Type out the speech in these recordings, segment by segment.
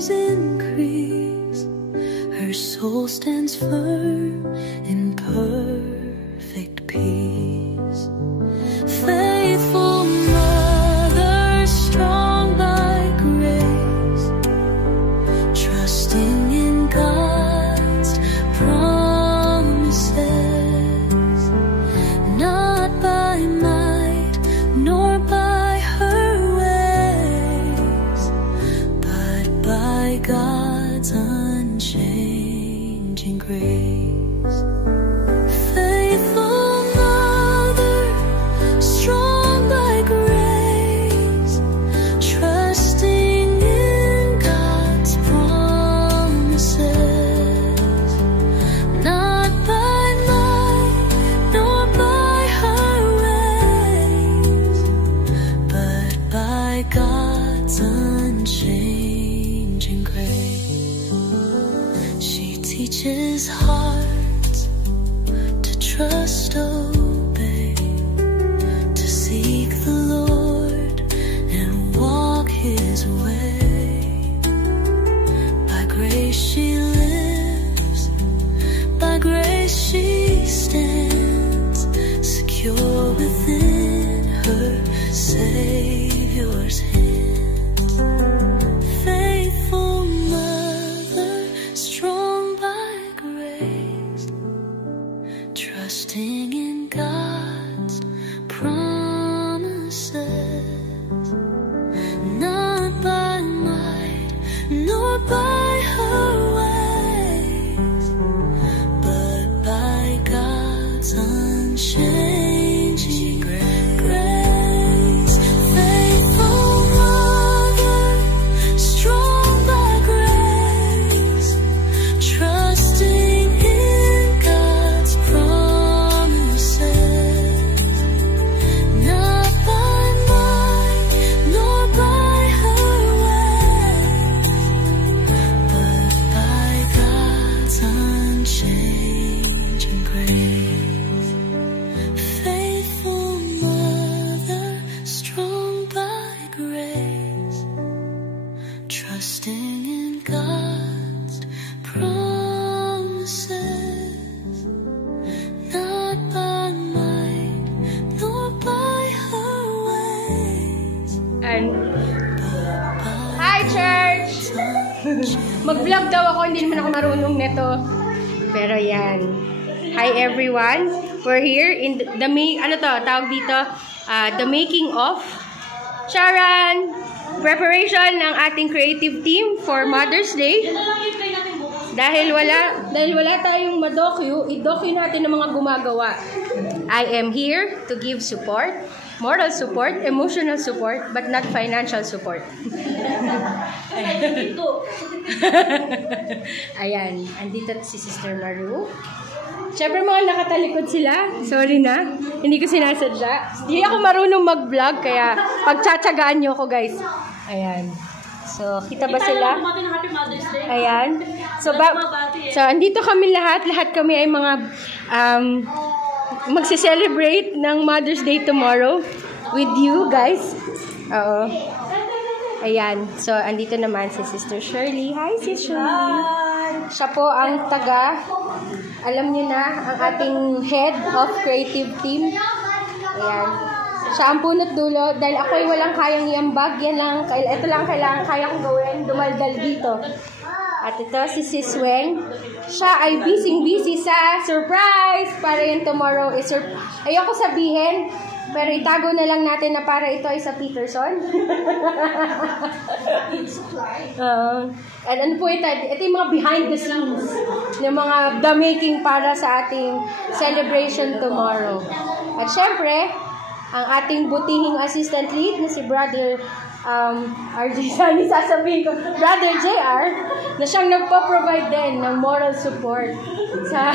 years increase, her soul stands firm in perfect peace. Faithful mother, strong by grace, trusting in God's promises, not by might nor by her ways, but by God's unchanging grace. Faithful mother, strong by grace, trusting in God's promises, not by might nor by her ways, but by God's unchanging grace. She teaches hearts to trust, obey, to seek the Lord and walk His way. By grace she lives, by grace she stands, secure within her Savior's hands. Faithful mother, strong by grace, trusting in God's promises, not by might nor by her ways, but by God's unchanging grace. Faithful mother, strong by grace, trusting in God's promises, not by might nor by her ways, but by God's unchanging grace. Faithful mother, strong by grace, trusting in God's promises, not by might nor by her ways, And but hi, church! Mag-vlog daw ako, hindi naman ako marunong neto. Pero yan. Hi everyone. We're here in the tawag dito, the making of Sharon preparation ng ating creative team for Mother's Day. Dahil wala tayong madokyu, i-dokyu natin ang mga gumagawa. I am here to give support, moral support, emotional support, but not financial support. Ayan, andito si Sister Maru. Siyempre mga nakatalikod sila. Sorry na, hindi ko sinasadya. Hindi ako marunong mag-vlog, kaya pagtsatsagaan nyo ako, guys. Ayan. So, kita ba sila? Ayan. So, andito kami lahat. Lahat kami ay mga magse-celebrate ng Mother's Day tomorrow with you, guys. Oo. Ayan. So, andito naman si Sister Shirley. Hi, Sis Shirley. Siya po ang alam niyo na, ang ating head of creative team. Ayan. Siya ang punot dulo. Dahil ako ay walang kayang iambag. Ito lang kailangan kaya kong gawin. Dumaldal dito. At ito si Sis Weng. Siya ay busy sa surprise. Para yung tomorrow is ayoko sabihin. Pero itago na lang natin na para ito ay sa Peterson. At ano po ito? Ito yung mga behind the scenes. Yung mga the making para sa ating celebration tomorrow. At syempre, ang ating butihing assistant lead na si Brother RJ, saan sasabihin ko? Brother JR, na siyang nagpo-provide din ng moral support sa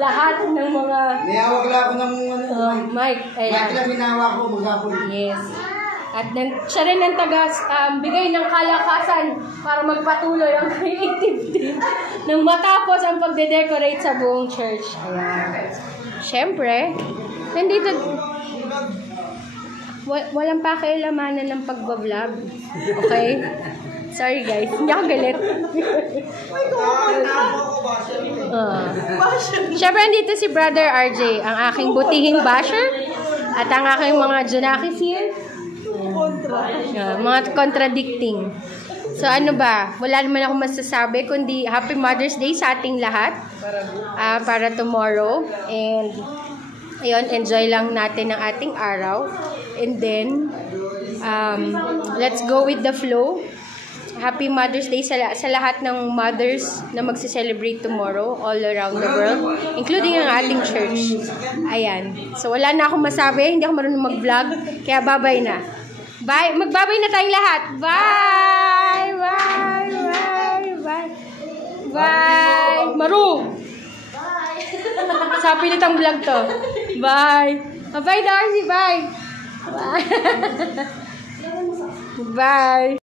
lahat ng mga... Niyawag lang ako ng mic. Mic lang minawa ko, maghapon. Yes. At siya rin ang bigay ng kalakasan para magpatuloy ang creative team nang matapos ang pagde-decorate sa buong church. Ayan. Siyempre, nandito... Walang pakialamanan ng pagbablog. Okay? Sorry guys, hindi ako galit. Siyempre, andito si Brother RJ, ang aking butihing basher. At ang aking mga Junakis here. Mga contradicting. So ano ba, wala naman ako masasabi kundi Happy Mother's Day sa ating lahat para tomorrow. And ayun, enjoy lang natin ang ating araw. And then, let's go with the flow. Happy Mother's Day sa lahat ng mothers na magse-celebrate tomorrow all around the world, including ang ating church. Ayan. So wala na akong masabi, hindi ako marunong mag-vlog, kaya bye-bye na. Bye! Magbabay na tayong lahat! Bye! Bye! Bye! Bye! Bye! Maru! Bye! Sa pilit ang vlog to. Bye! Bye, Darcy! Bye! Bye! Bye!